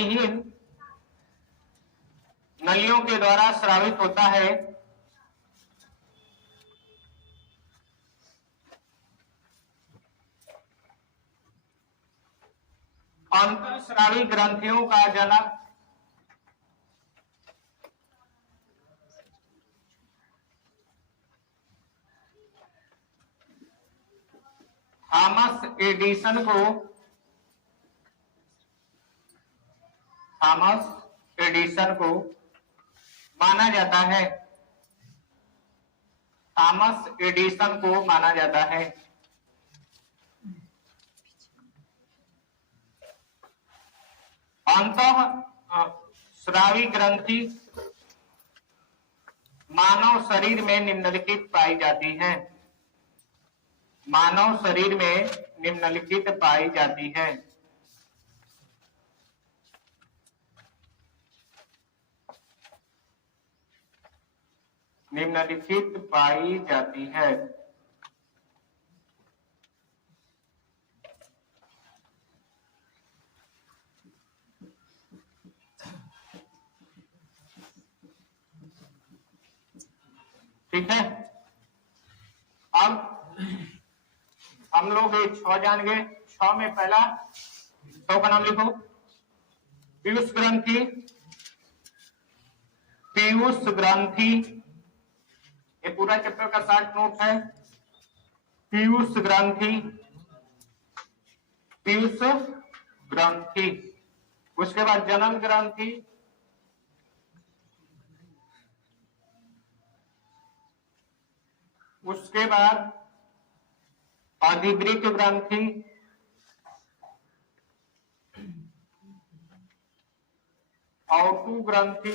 ग्रंथिहीन नलियों के द्वारा स्रावित होता है। अंतःस्रावी ग्रंथियों का जनक थॉमस एडिसन को माना जाता है। थॉमस एडिसन को माना जाता है। अंतःस्रावी ग्रंथि मानव शरीर में निम्नलिखित पाई जाती है। मानव शरीर में निम्नलिखित पाई जाती है। निम्नलिखित पाई जाती है। ठीक है, अब हम लोग ये 6 जान गए। 6 में पहला 6 का नाम लिखो, पीयूष ग्रंथि। पीयूष ग्रंथि, ये पूरा चैप्टर का शॉर्ट नोट है। पीयूष ग्रंथि, पीयूष ग्रंथि। उसके बाद जनन ग्रंथि, उसके बाद अधिवृक्क ग्रंथि, औतु ग्रंथि,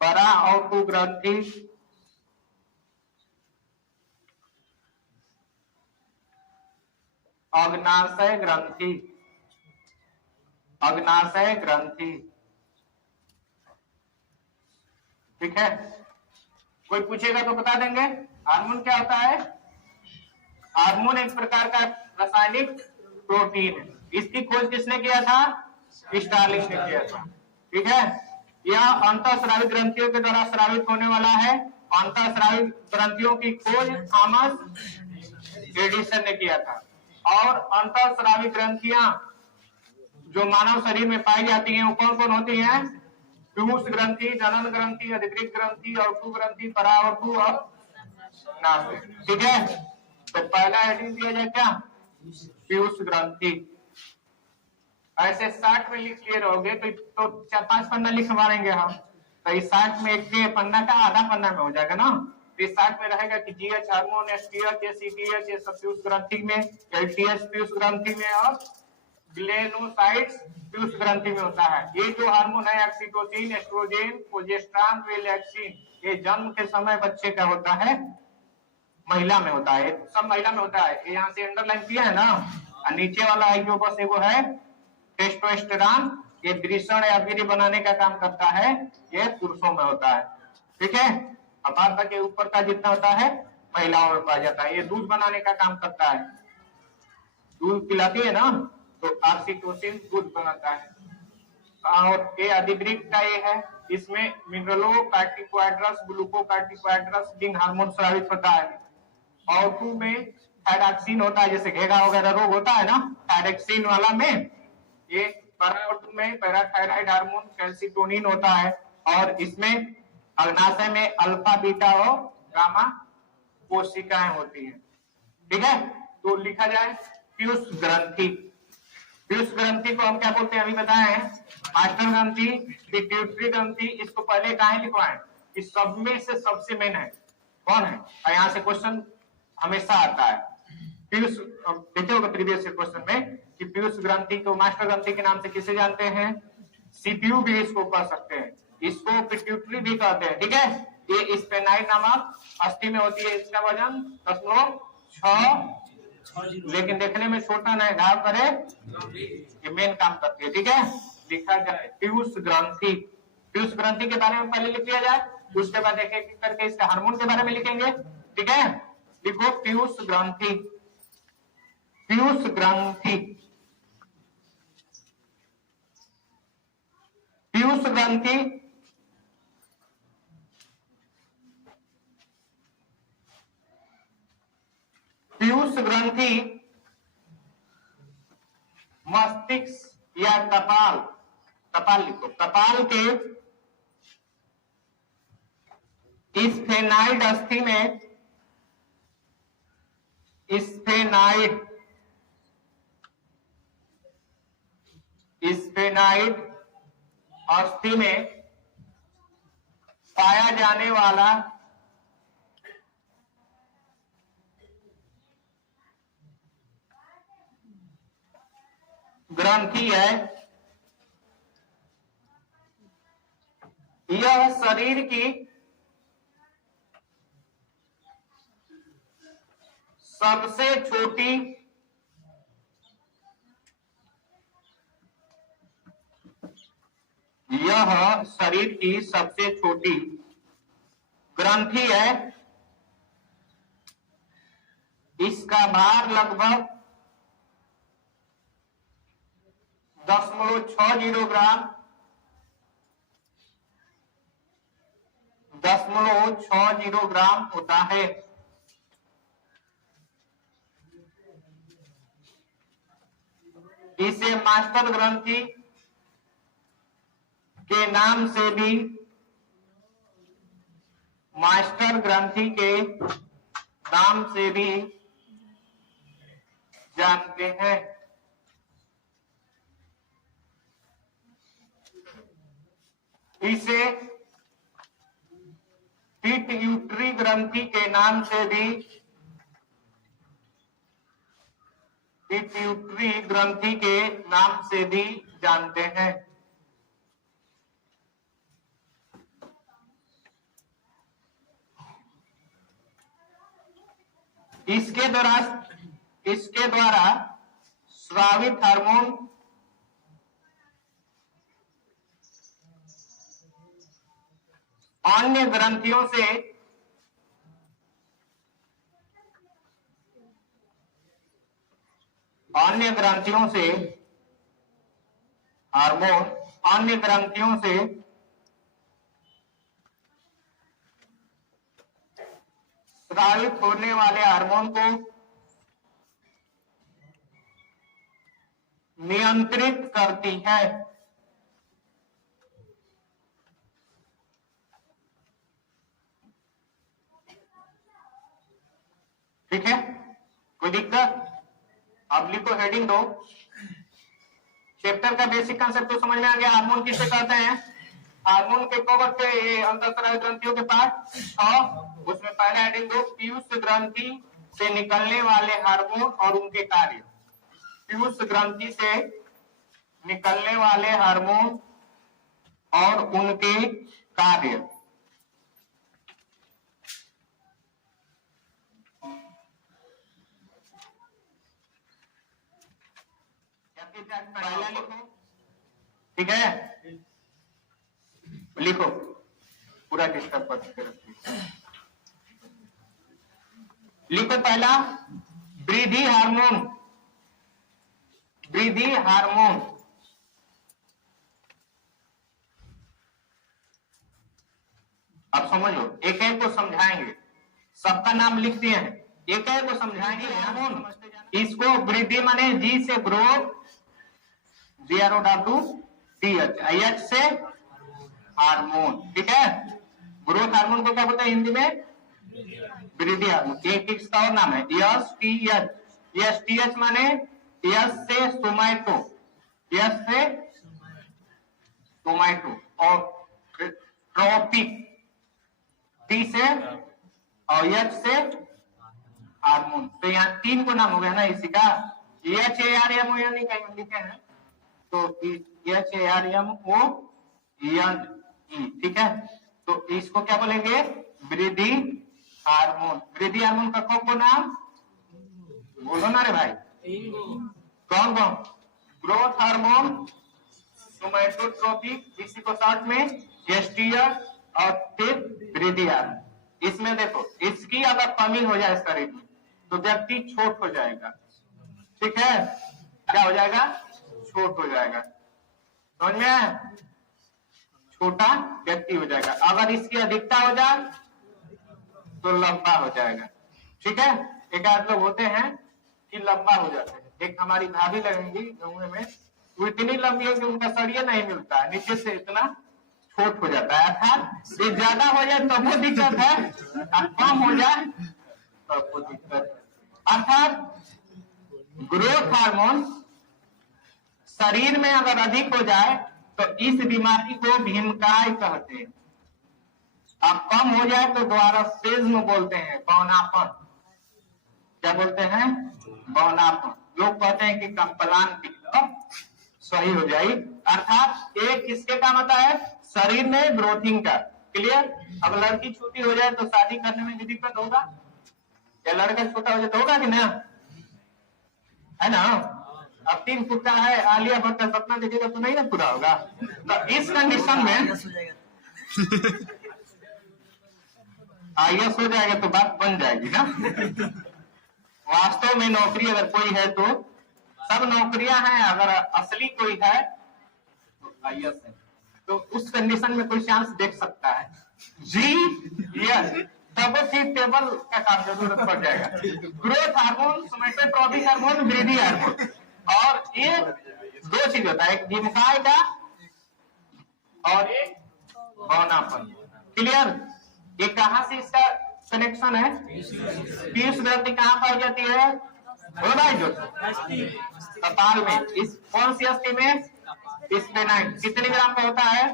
परा औतु ग्रंथि, अग्नाशय ग्रंथि, अग्नाशय ग्रंथि। ठीक है, कोई पूछेगा तो बता देंगे। हार्मोन क्या होता है? हार्मोन एक प्रकार का रासायनिक प्रोटीन है। इसकी खोज किसने किया था? स्टार्लिंग ने किया था। ठीक है, यह अंतःस्रावी ग्रंथियों के द्वारा स्रावित होने वाला है। अंतःस्रावी ग्रंथियों की खोज थॉमस एडिसन ने किया था। और अंतःस्रावी ग्रंथियां जो मानव शरीर में पाई जाती हैं वो कौन कौन होती हैं? पीयूष ग्रंथि, जनन ग्रंथि, अधिवृक्क ग्रंथि, औतु ग्रंथि, परावर्तु और नाभि। ठीक है, तो पहला हेडिंग दिया जाए क्या? पीयूष ग्रंथि। ऐसे 60 में लिख लिए रहोगे तो 4-5 पन्ना लिखवाएंगे हम। तो इस 60 में एक पन्ना का आधा पन्ना में हो जाएगा ना। तो इस 60 में रहेगा कि जीएच हार्मोन, एसटीएच, एसीटीएच, ये सब पीयूष ग्रंथि में, एलटीएच पीयूष ग्रंथि में और ग्लेनोसाइट्स पीयूष ग्रंथि में होता है। ये जो हार्मोन है ऑक्सीटोसिन, एस्ट्रोजन, प्रोजेस्टेरॉन, रिलैक्सिन, ये जन्म के समय बच्चे का होता है, महिला में होता है। सब महिला में होता है। ये यहाँ से अंडरलाइन किया है ना, और नीचे वाला है जो बस वो है टेस्टोस्टेरॉन। ये वृषण या वीर्य बनाने का काम करता है, ये पुरुषों में होता है। ठीक है, अपार्थ के ऊपर का जितना होता है महिलाओं में पाया जाता है। ये दूध बनाने का काम करता है, दूध पिलाती है ना, तो ऑक्सीटोसिन दूध बनाता है। और ये अधिवृक्क का ये है, इसमें मिनरलो कार्टिकोइड्रस, ग्लूकोकार्टिकोइड्रस लिंग हार्मोन स्रावित होता है। औतु में थायरॉक्सिन होता है, जैसे घेगा वगैरह रोग होता है ना, थायरॉक्सिन वाला में। ये परावर्तु में पैराथायराइड हार्मोन कैल्सिटोनिन होता है। और इसमें अग्नाशय में अल्फा, बीटा और गामा कोशिकाएं होती हैं। ठीक है, तो लिखा जाए पीयूष ग्रंथि। पीयूष ग्रंथि को हम क्या बोलते हैं अभी बताए हैं? मास्टर ग्रंथि, पिट्यूटरी ग्रंथि। इसको पहले कहां लिखवाएं? इस सब में से सबसे मेन है कौन है? और यहाँ से क्वेश्चन हमेशा आता है। पीयूष देखे होगा प्रीवियस क्वेश्चन में कि पीयूष ग्रंथि को मास्टर ग्रंथि के नाम से किसे जानते हैं? सीपीयू भी इसको कह सकते हैं, इसको पिट्यूटरी भी कहते हैं। ठीक है, ये स्पेनाइड नामक अस्थि में होती है। इसका वजन 10.6, लेकिन देखने में छोटा नहीं, घाव करे ये मेन काम करती है। ठीक है, लिखा जाए पीयूष ग्रंथि। पीयूष ग्रंथि के बारे में पहले लिख लिया जाए, उसके बाद एक एक करके इसका हार्मोन के बारे में लिखेंगे। ठीक है, लिखो पीयूष ग्रंथि। पीयूष ग्रंथि, पीयूष ग्रंथि पीयूष ग्रंथि मस्तिष्क या कपाल, कपाल लिखो, कपाल के स्फेनाइड अस्थि में, स्फेनाइड अस्थि में पाया जाने वाला ग्रंथि है। यह शरीर की सबसे छोटी ग्रंथि है। इसका भार लगभग 0.60 ग्राम, 0.60 ग्राम होता है। इसे मास्टर ग्रंथि के नाम से भी, मास्टर ग्रंथि के नाम से भी जानते हैं। इसे पिट्यूटरी ग्रंथि के नाम से भी, पिट्यूटरी ग्रंथि के नाम से भी जानते हैं। इसके द्वारा स्रावित हार्मोन अन्य ग्रंथियों से हार्मोन अन्य ग्रंथियों से स्रावित होने वाले हार्मोन को नियंत्रित करती है। ठीक है, कोई दिक्कत? अब लिखो हेडिंग दो। चैप्टर का बेसिक कंसेप्ट तो समझ में आ गया। हार्मोन किसे कहते हैं? हार्मोन के कवर पे ये अंतःस्रावी ग्रंथियों के पास 6, उसमें पहला हेडिंग दो, पीयूष ग्रंथि से निकलने वाले हार्मोन और उनके कार्य। पीयूष ग्रंथि से निकलने वाले हार्मोन और उनके कार्य। पहला लिखो, ठीक है, लिखो पूरा डिस्टर्ब करके रखिए। लिखो पहला, वृद्धि हार्मोन। वृद्धि हार्मोन अब समझो, एक एक को समझाएंगे, सबका नाम लिख दिए हैं, एक एक को समझाएंगे। हार्मोन, इसको वृद्धि माने जी से ग्रोथ, GROW H से हार्मोन, ठीक है। ग्रोथ हार्मोन को क्या बोलते हैं हिंदी में? वृद्धि हार्मोन। एक इसका और नाम है STH। STH माने S से सोमैटो, S से सोमैटो, और ट्रोपिक, T से और H से हार्मोन। तो यहाँ 3 को नाम हो गया ना इसी का। HARMON नहीं कहीं लिखे हैं, तो HARMON, ठीक है। तो इसको क्या बोलेंगे? वृद्धि हार्मोन। वृद्धि हार्मोन का कौन को नाम बोलो ना रे भाई? कौन कौन? ग्रोथ हार्मोन, सोमैटोट्रोपिक, इसी को शॉर्ट में STH, और फिर वृद्धि हार्मोन। इसमें देखो, इसकी अगर कमी हो जाए शरीर में तो व्यक्ति छोट हो जाएगा, ठीक है, क्या हो जाएगा, छोट हो जाएगा। समझ में आया, छोटा व्यक्ति हो जाएगा। अगर इसकी अधिकता हो जाए तो लंबा हो जाएगा। ठीक है, एक आध लोग होते हैं कि लंबा हो जाते हैं। एक हमारी भाभी लगेंगी गाँव में, वो इतनी लंबी है कि उनका सरिया नहीं मिलता है, नीचे से इतना छोट हो जाता है। अर्थात ये ज्यादा हो जाए तो वो दिक्कत है, और कम हो जाए तो वो दिक्कत है। अर्थात ग्रोथ हार्मोन शरीर में अगर अधिक हो जाए तो इस बीमारी को भीमकाय कहते हैं। अब कम हो जाए तो द्वारा सेज्म बोलते हैं, बौनापन। क्या बोलते हैं, बौनापन। लोग कहते हैं कि कंप्लान पी लो सही हो जाए। अर्थात एक किसके काम आता है, शरीर में ग्रोथिंग का। क्लियर। अब लड़की छोटी हो जाए तो शादी करने में भी दिक्कत होगा, या लड़का छोटा हो जाए तो होगा कि ना, है ना। अब 3 फुट का है, आलिया भट्ट का सपना देखिएगा तो नहीं ना पूरा होगा। तो इस कंडीशन में आईएएस हो जाएगा तो बात बन जाएगी ना। वास्तव में नौकरी अगर कोई है तो सब नौकरियां हैं, अगर असली कोई है तो आईएएस है। तो उस कंडीशन में कोई चांस देख सकता है जी, यस, तब फिर टेबल का काम जरूरत पड़ जाएगा। ग्रोथ हार्मोन, सोमेटोट्रॉपिक हार्मोन, वृद्धि हार्मोन। और ये 2 चीज होता है, एक भीमकाय का और एक बौनापन। क्लियर। ये कहां से इसका कनेक्शन है, पीयूष ग्रंथि कहां पाई जाती है, कपाल में। इस कौन सी अस्थि में, स्पेनाइन। कितने ग्राम का होता है,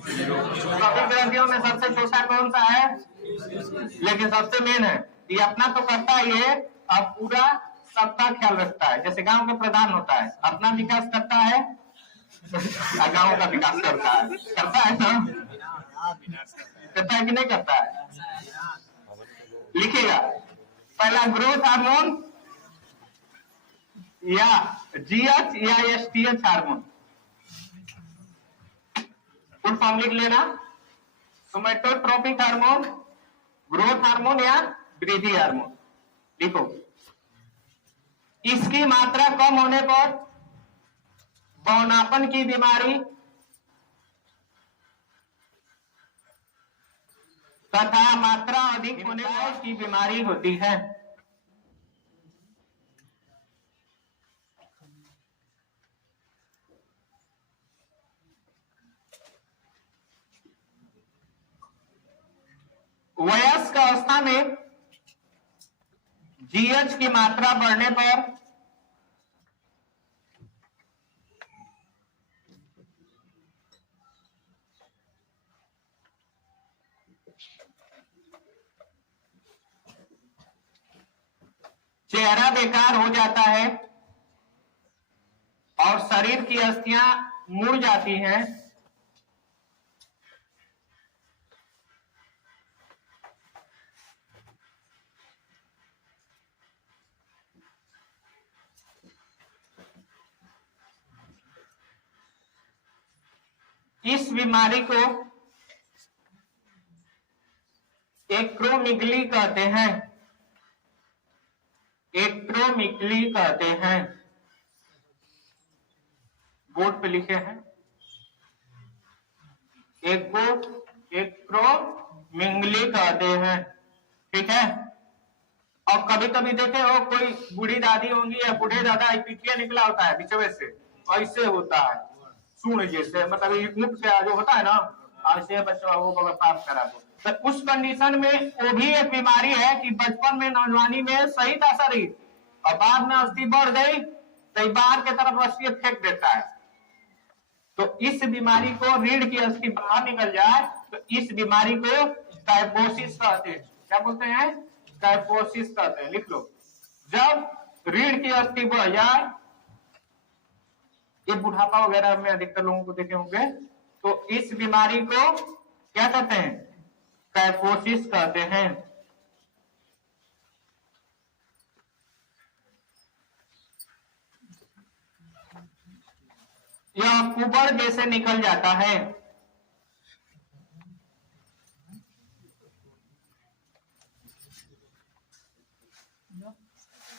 सभी ग्रंथियों में सबसे छोटा कौन सा है, लेकिन सबसे मेन है। ये अपना तो करता है ये, अब पूरा सबका ख्याल रखता है। जैसे गांव का प्रधान होता है, अपना विकास करता है, गांव का विकास करता है ना, करता है कि नहीं करता है। लिखिएगा, पहला ग्रोथ हार्मोन या जीएच या एसटीएच हार्मोन, फुल फॉर्म लिख लेना। सोमेटोट्रॉपिक हार्मोन, ग्रोथ हार्मोन या वृद्धि हार्मोन लिखो। इसकी मात्रा कम होने पर बौनापन की बीमारी तथा मात्रा अधिक होने पर की बीमारी होती है। वयस्क अवस्था में जीएच की मात्रा बढ़ने पर चेहरा बेकार हो जाता है और शरीर की अस्थियां मुड़ जाती हैं। इस बीमारी को एक्रोमिगली कहते हैं, एक्रोमिगली कहते हैं। बोर्ड पे लिखे हैं, एक्रोमिगली कहते हैं। ठीक है। और कभी कभी देखे हो कोई बूढ़ी दादी होंगी या बूढ़े दादा पिटिया निकला होता है बिचवे से, ऐसे होता है सूढ़ जैसे, मतलब मुख से जो होता है ना, ऐसे बच्चा वो पाप करा दो। तो उस कंडीशन में वो भी एक बीमारी है कि बचपन में नौजवानी में सही था शरीर और बाद में अस्थि बढ़ गई तो बाहर की तरफ अस्थि फेंक देता है। तो इस बीमारी को, रीढ़ की अस्थि बाहर निकल जाए तो इस बीमारी को काइफोसिस कहते हैं। क्या बोलते हैं, काइफोसिस कहते हैं। लिख लो, जब रीढ़ की अस्थि बढ़ जाए, ये बुढ़ापा वगैरह में अधिकतर लोगों को देखे होंगे, तो इस बीमारी को क्या कहते हैं, काइफोसिस कहते हैं। यह कुबर जैसे निकल जाता है।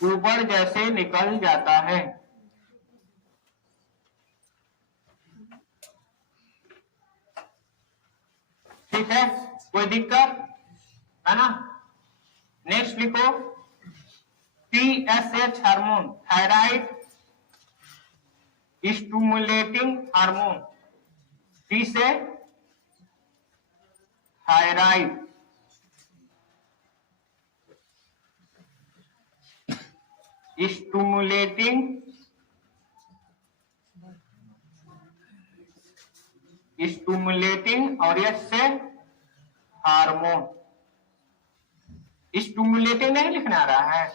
ऊपर जैसे निकल जाता है। ठीक है, कोई दिक्कत है ना? नेक्स्ट लिखो TSH hormone, thyroid stimulating hormone. T से थायराइड स्टिमुलेटिंग और एच से हार्मोन। स्टिमुलेटिंग नहीं लिखना आ रहा है,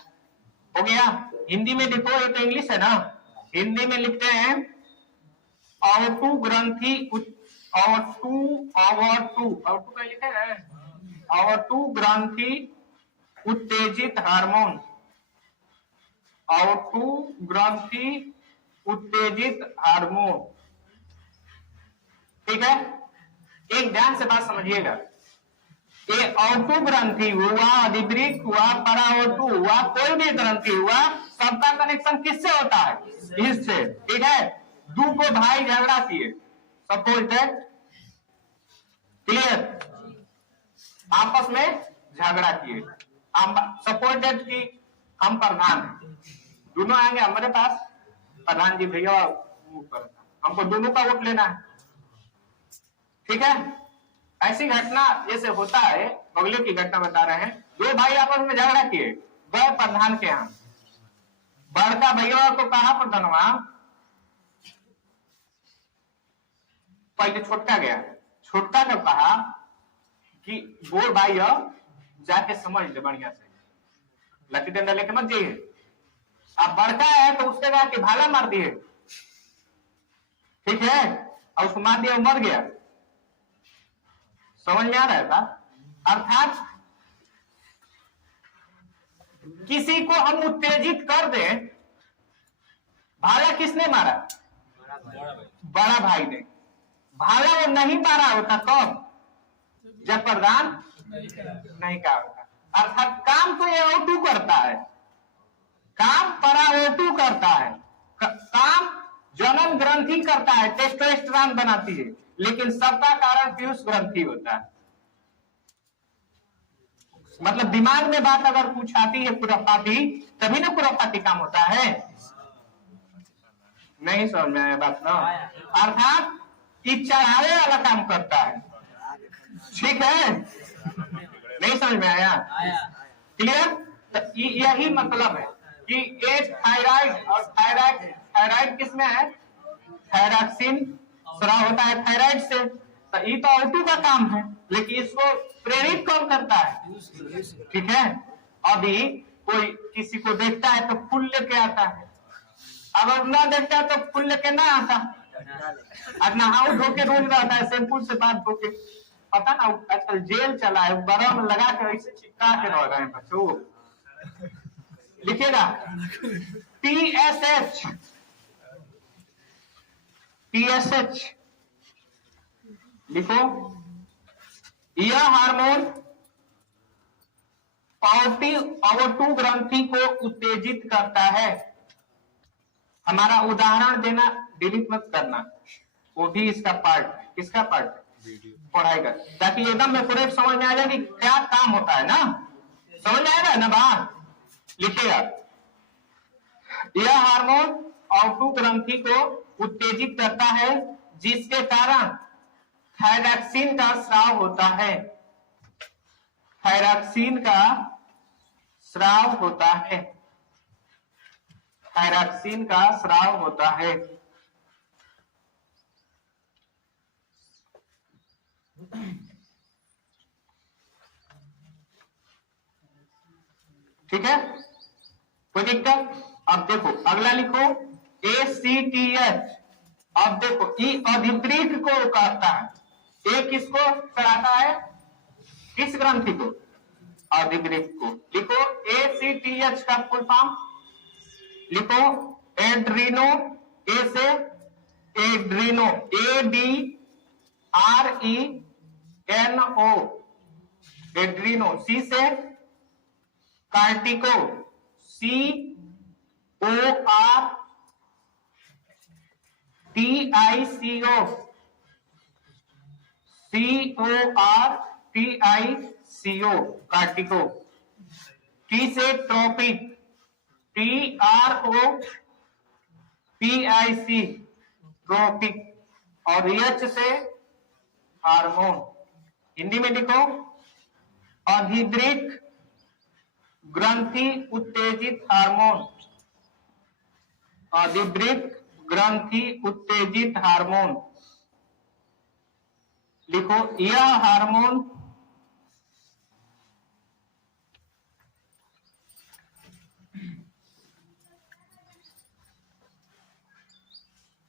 हो गया? हिंदी में लिखो, ये तो इंग्लिश है ना, हिंदी में लिखते हैं ऑटू ग्रंथि ऑटू लिखे हैं, ऑटू ग्रंथि उत्तेजित हार्मोन, ऑटू ग्रंथि उत्तेजित हार्मोन। ठीक है, एक ध्यान से बात समझिएगा, ये ऑटू ग्रंथि हुआ, अधिवृक्क हुआ, पराओटू हुआ, कोई भी ग्रंथि हुआ, सबका कनेक्शन किससे होता है? इससे। ठीक है, दो को भाई झगड़ा किए, सपोज दैट, क्लियर, आपस में झगड़ा किए, सपोज दैट कि हम प्रधान हैं, दोनों आएंगे हमारे पास, प्रधान जी भैया हमको दोनों का वोट लेना है। ठीक है, ऐसी घटना जैसे होता है, बगले की घटना बता रहे हैं, दो भाई आपस में झगड़ा किए, गए प्रधान के यहाँ, बड़का भैया को कहा प्रधानवा, पहले छोटका गया, छोटका ने कहा कि बोल भाई जाके समझ ले बढ़िया से, लठी डंडा लेके मत जाइए। अब बड़का है तो उसके कहा कि भाला मार दिए, ठीक है, और उसको मार दिया, मर गया। समझ में आ रहा था? अर्थात किसी को हम उत्तेजित कर दें, भाला किसने मारा? बड़ा भाई ने। भाला वो नहीं मारा होता कब? जब प्रधान नहीं कहा होता। अर्थात काम तो ये ओटू करता है, काम पराओटू करता है, काम जनन ग्रंथि करता है, टेस्टोस्टेरोन बनाती है, लेकिन सबका कारण पीयूष ग्रंथि होता है। मतलब दिमाग में बात अगर कुछ आती है खुराफाती, तभी ना खुराफाती काम होता है। नहीं समझ में आया बात ना? अर्थात चढ़ावे वाला काम करता है। ठीक है, नहीं समझ में आया? क्लियर? तो यही मतलब है कि एच थायराइड, और थायराइड किसमें है? थायरॉक्सिन स्राव होता है थायराइड से, तो ये तो ऑटू का काम है, लेकिन इसको प्रेरित कौन करता है? ठीक है, अभी कोई किसी को देखता है तो फूल लेके आता है, अगर ना देखता है तो फूल लेके ना आता, और नहाओ धो के रोज रहता है, शैम्पू से बात धो के, पता ना आजकल जेल चला है, बरफ में लगा के ऐसे चिपका के रह रहे हैं बच्चों। लिखिएगा TSH लिखो। यह हार्मोन ऑटू ग्रंथि को उत्तेजित करता है। हमारा उदाहरण देना डिलीट मत करना, वो भी इसका पार्ट है। किसका पार्ट? पढ़ाई का, ताकि एकदम एक्यूरेट समझ में आ जाए कि क्या काम होता है ना। समझ में आएगा ना बात? लिखिएगा, यह हार्मोन ऑटू ग्रंथि को उत्तेजित करता है, जिसके कारण थायरॉक्सिन का स्राव होता है। थायरॉक्सिन का स्राव होता है, थायरॉक्सिन का स्राव होता है। ठीक है, कोई दिक्कत? अब देखो अगला लिखो ACTH। अब देखो ई अधिवृक्क को कहता है, ए किसको चढ़ाता है? किस ग्रंथि को? अधिवृक्क को। लिखो ACTH का फुल फॉर्म लिखो, एड्रीनो, ए से एड्रीनो, ADRENO, एड्रीनो। सी से कार्टिको, CARTICO, CORTICO, CORTICO, कार्टिको। T से ट्रोपिक, TROPIC, ट्रोपिक। और H से हार्मोन। हिंदी में लिखो, अधिद्रिक ग्रंथि उत्तेजित हार्मोन, अधिद्रिक ग्रंथि उत्तेजित हार्मोन। लिखो, यह हार्मोन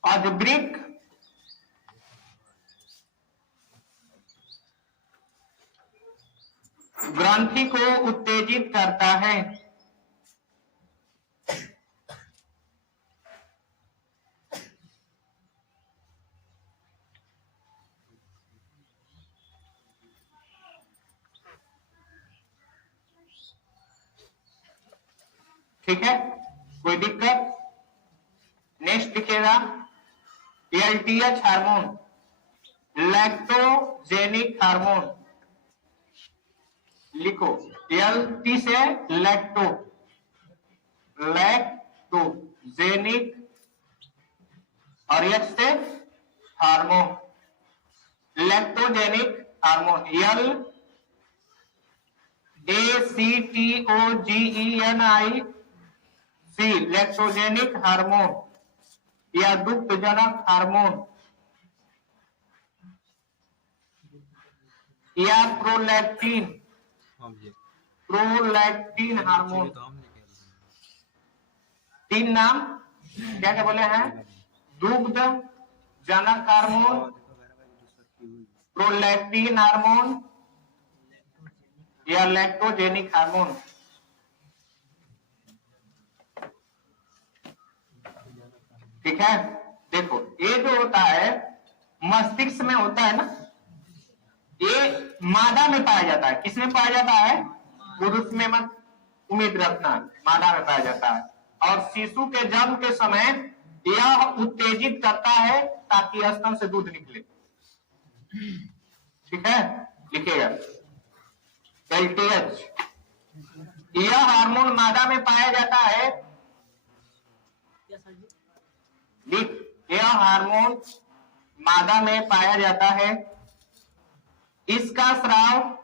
अधिद्रिक ग्रंथि को उत्तेजित करता है। ठीक है, कोई दिक्कत? नेक्स्ट लिखेगा LTH हार्मोन, लैक्टोजेनिक हार्मोन। लिखो, LT से लैक्टो, लैक्टोजेनिक, और H से hormone, lactogenic hormone. LACTOGENIC, lactogenic hormone या दुग्धजनक हार्मोन, या प्रोलैक्टिन, प्रोलैक्टिन हार्मोन। तीन नाम क्या क्या बोले हैं? दुग्ध जनक हार्मोन, प्रोलैक्टिन हार्मोन या लैक्टोजेनिक हार्मोन। ठीक है, देखो ये जो होता है मस्तिष्क में होता है ना, ये मादा में पाया जाता है। किसमें पाया जाता है? पुरुष में मत उम्मीद रखना, मादा में पाया जाता है। और शिशु के जन्म के समय यह उत्तेजित करता है ताकि स्तन से दूध निकले। ठीक है, लिखिएगा LTH। यह हार्मोन मादा में पाया जाता है। यह हार्मोन मादा में पाया जाता है। इसका स्राव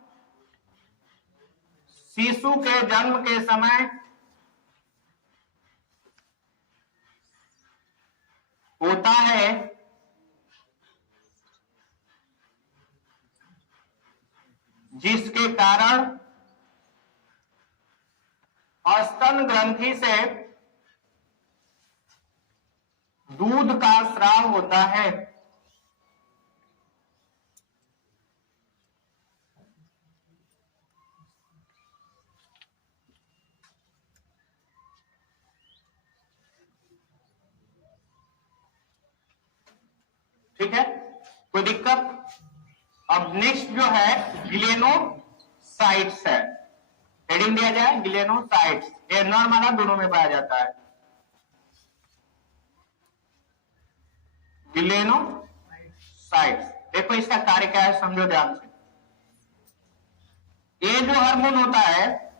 शिशु के जन्म के समय होता है। जिसके कारण स्तन ग्रंथि से दूध का स्राव होता है। ठीक है, कोई दिक्कत? अब नेक्स्ट जो है ग्लेनोसाइट्स है। हेडिंग दिया जाए ग्लेनोसाइट्स। ये नॉर्मल दोनों में पाया जाता है। ग्लेनोसाइट्स, देखो इसका कार्य क्या है, समझो ध्यान से। ये जो हार्मोन होता है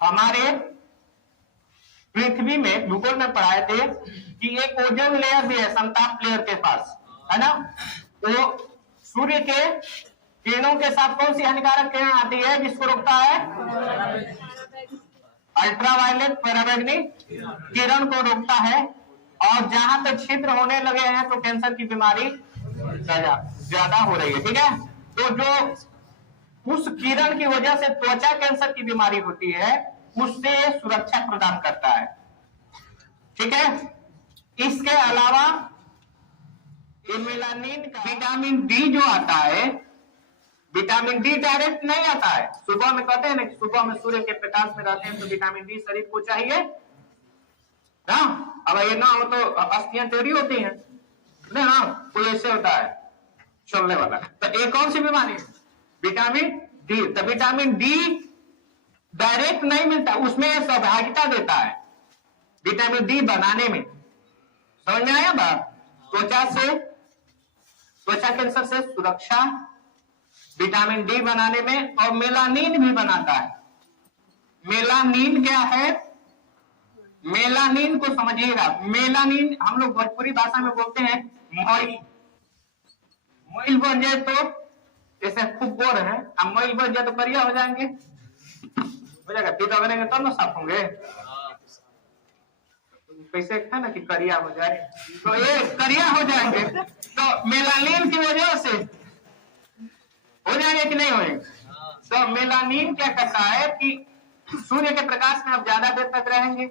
हमारे पृथ्वी में भूगोल में पढ़ाए थे कि एक ओजोन लेयर भी है समताप लेयर के पास, है ना? तो सूर्य के किरणों के साथ कौन सी हानिकारक किरण आती है जिसको रोकता है? अल्ट्रावायलेट पराबैंगनी किरण को रोकता है। और जहां तक छिद्र होने लगे हैं तो कैंसर की बीमारी ज्यादा हो रही है। ठीक है, तो जो उस किरण की वजह से त्वचा कैंसर की बीमारी होती है उससे सुरक्षा प्रदान करता है। ठीक है, इसके अलावा मेलानिन का विटामिन डी जो आता है, विटामिन डी डायरेक्ट नहीं आता है। सुबह में कहते हैं ना, सुबह में सूर्य के प्रकाश में रहते हैं तो विटामिन डी शरीर को चाहिए ना। अब ये ना हो तो अस्थियां टेढ़ी होती हैं ना, कोई ऐसे होता है चलने वाला। तो एक कौन सी बीमारी है? Vitamin D. तो विटामिन डी डायरेक्ट नहीं मिलता, उसमें सहभागिता देता है। विटामिन डी बनाने में। समझ में आया बात? त्वचा कैंसर से सुरक्षा, विटामिन डी बनाने में, और मेलानिन भी बनाता है। मेलानिन क्या है? मेलानिन को समझिएगा। मेलानिन हम लोग भोजपुरी भाषा में बोलते हैं मोइल। मोइल बढ़ जाए तो जैसे खूब गोर है, अब मोइल बढ़ जाए तो करिया हो जाएंगे, हो जाएगा। फिर रगड़ेंगे तब ना साफ होंगे। कैसे है ना कि करिया हो जाए, तो ये करिया हो जाएंगे। तो मेलानिन की वजह से हो जाएंगे कि नहीं होंगे? तो मेलानिन क्या करता है कि सूर्य के प्रकाश में आप ज्यादा देर तक रहेंगे,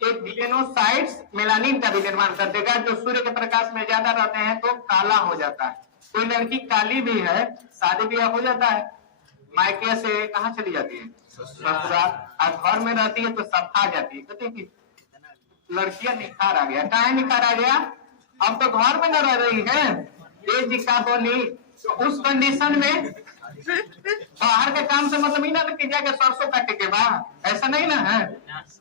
एक मेलानोसाइट्स मेलानिन का भी निर्माण कर देगा। जो सूर्य के प्रकाश में ज्यादा रहते हैं तो काला हो जाता है। कोई लड़की काली भी है, शादी ब्याह हो जाता है, मायके से कहाँ चली जाती है? ससुराल। और घर में रहती है तो सफा जाती है। कहते कि लड़कियां निखार आ गया। काहे निखार आ गया? अब तो घर में न रह रही है, ये जिका बोली। तो उस कंडीशन में बाहर के काम से मतलब ही ना कि जाके सरसों काटे के बाद, ऐसा नहीं ना है।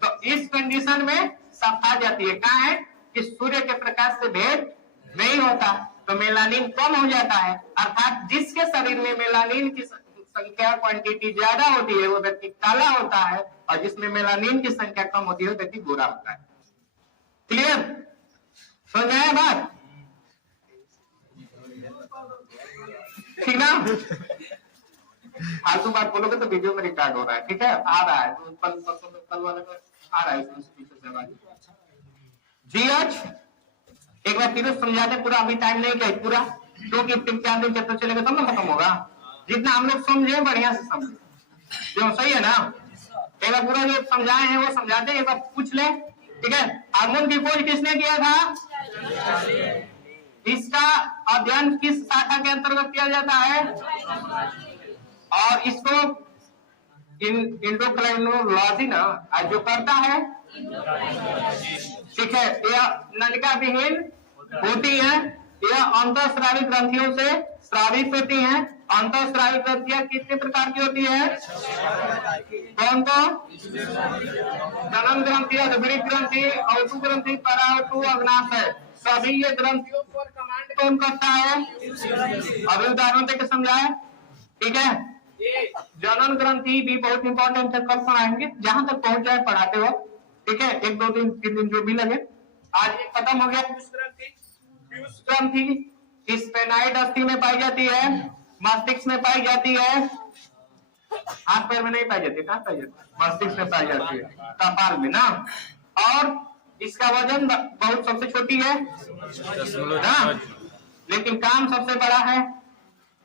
तो इस कंडीशन में सफा जाती है। कहा है कि सूर्य के प्रकाश से भेद नहीं होता, तो मेलानिन कम हो जाता है। अर्थात जिसके शरीर में मेलानिन की संख्या क्वांटिटी ज्यादा होती है वो व्यक्ति काला होता है, और जिसमें मेलानिन की संख्या कम होती है वो व्यक्ति गोरा होता है। क्लियर? समझ में आया बात? ठीक ना? फालतू बात बोलोगे तो वीडियो में रिकॉर्ड हो रहा है, ठीक है? आ रहा है कल वाले में आ रहा है पीछे से आवाज। जीएच एक बार फिर समझा दे पूरा, अभी टाइम नहीं कहे पूरा, क्योंकि 3-4 दिन चलते चलेगा तब ना खत्म होगा। जितना हम लोग समझे बढ़िया से समझे, जो सही है ना। एक बार पूरा जो समझाए हैं वो समझाते, एक बार पूछ ले, ठीक है? हार्मोन की खोज किसने किया था? इसका अध्ययन किस शाखा के अंतर्गत किया जाता है? और इसको इंडोक्राइनोलॉजी ना जो करता है, ठीक है? यह नलिका विहीन होती है, यह अंतःस्रावी ग्रंथियों से स्रावित होती है। अंतःस्रावी ग्रंथियां कितने प्रकार की होती है? कौन कौन? जनन ग्रंथि, अधवृक्क ग्रंथि, औतु ग्रंथि, परावतु, अग्नाशय। सभी ये ग्रंथियों पर कमांड कौन करता है? अभी उदाहरण देकर समझाए, ठीक है? ये जनन ग्रंथि भी बहुत इंपॉर्टेंट है, कल पढ़ाएंगे, जहां तक पहुंच जाए पढ़ाते हो, ठीक है? 1, 2, 3 दिन जो भी लगे। आज ये खत्म हो गया। पीयूष ग्रंथि स्पेनाइड अस्थि में पाई जाती है, मस्तिष्क में पाई जाती है, हाथ पैर में नहीं पाई जाती। कहाँ पाई जाती है? मस्तिष्क में पाई जाती है, कपाल में ना। और इसका वजन बहुत सबसे छोटी है ना, लेकिन काम सबसे बड़ा है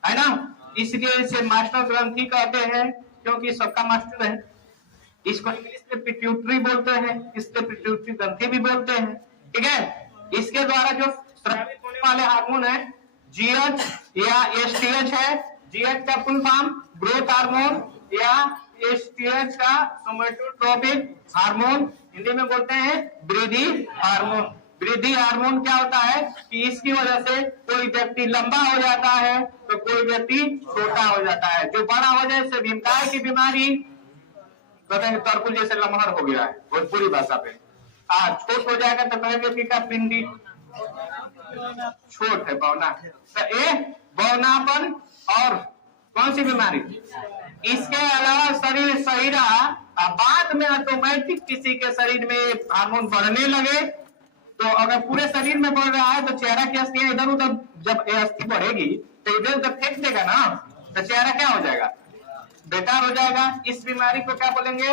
ना। इसलिए इसे मास्टर ग्रंथि कहते हैं, क्योंकि सबका मास्टर है। इसको इंग्लिश में पिट्यूटरी बोलते हैं, इसको पिट्यूटरी ग्रंथि भी बोलते हैं, ठीक है? इसके द्वारा जो स्रावित होने वाले हार्मोन है जीएच या एसटीएच है। जीएच का फुल फॉर्म ग्रोथ हार्मोन, या एसटीएच का सोमेटोट्रोपिक हार्मोन, हिंदी में बोलते हैं वृद्धि हार्मोन। वृद्धि हार्मोन क्या होता है कि इसकी वजह से कोई व्यक्ति लंबा हो जाता है तो कोई व्यक्ति छोटा हो जाता है। जो बड़ा हो जाए से भीमकाय की बीमारी, कहेंगे तरकुल जैसे लमहर हो गया है भोजपुरी भाषा पे। छोट हो जाएगा तो कहेंगे कि का पिंडी छोट है, बौना। तो ये बौनापन और कौन सी बीमारी? इसके अलावा शरीर सही रहा, बाद में ऑटोमेटिक किसी के शरीर में हार्मोन बढ़ने लगे, तो अगर पूरे शरीर में बढ़ रहा है तो चेहरा की अस्थियां इधर उधर, जब ये अस्थि बढ़ेगी तो इधर उधर फेंक देगा ना, तो चेहरा क्या हो जाएगा? बेकार हो जाएगा। इस बीमारी को क्या बोलेंगे?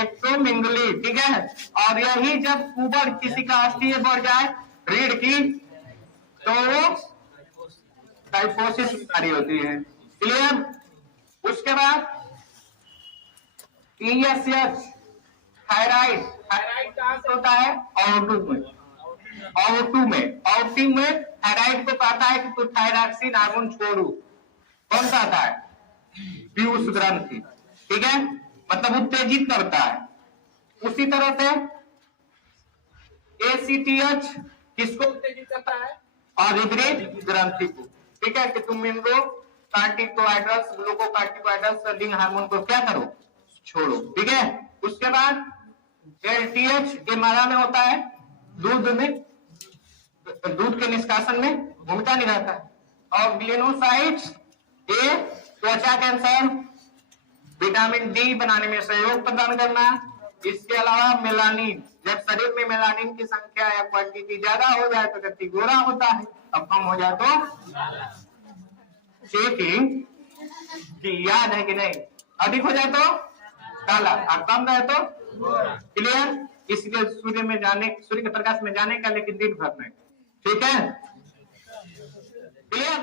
एक्टोमिंगली, ठीक है? और यही जब ऊपर किसी का अस्थि बढ़ जाए रीढ़ की, तो वो टाइफोसिस बीमारी होती है। क्लियर? उसके बाद TSH थायराइड। थायराइड कहां से होता है? ओवटू में। ओवटी में थायराइड को कहता है कि तू थायरॉक्सिन हार्मोन छोड़ू। कौन सा आता है? पीयूष ग्रंथि, ठीक है? मतलब उत्तेजित करता है। उसी तरह से ACTH किसको उत्तेजित करता है? अधिवृक्क ग्रंथि को, ठीक है? कि तुम मिनरो कार्टिकोइड्स, ग्लूकोकार्टिकोइड्स लिंग हार्मोन को क्या करो? छोड़ो, ठीक है? उसके बाद LTH के मादा में होता है, दूध में, दूध के निष्कासन में भूमिका निभाता है। और ग्लिनोसाइट्स ये त्वचा कैंसर, विटामिन डी बनाने में सहयोग प्रदान करना। इसके अलावा मेलानिन, जब शरीर में मेलानिन की संख्या या क्वांटिटी ज्यादा हो जाए तो व्यक्ति गोरा होता है, अब कम हो जाए तो चेकिंग कि याद है कि नहीं, अधिक हो जाए तो काला और कम रहे तो क्लियर। इसलिए सूर्य के प्रकाश में जाने का, लेकिन दिन भर में, ठीक है, क्लियर।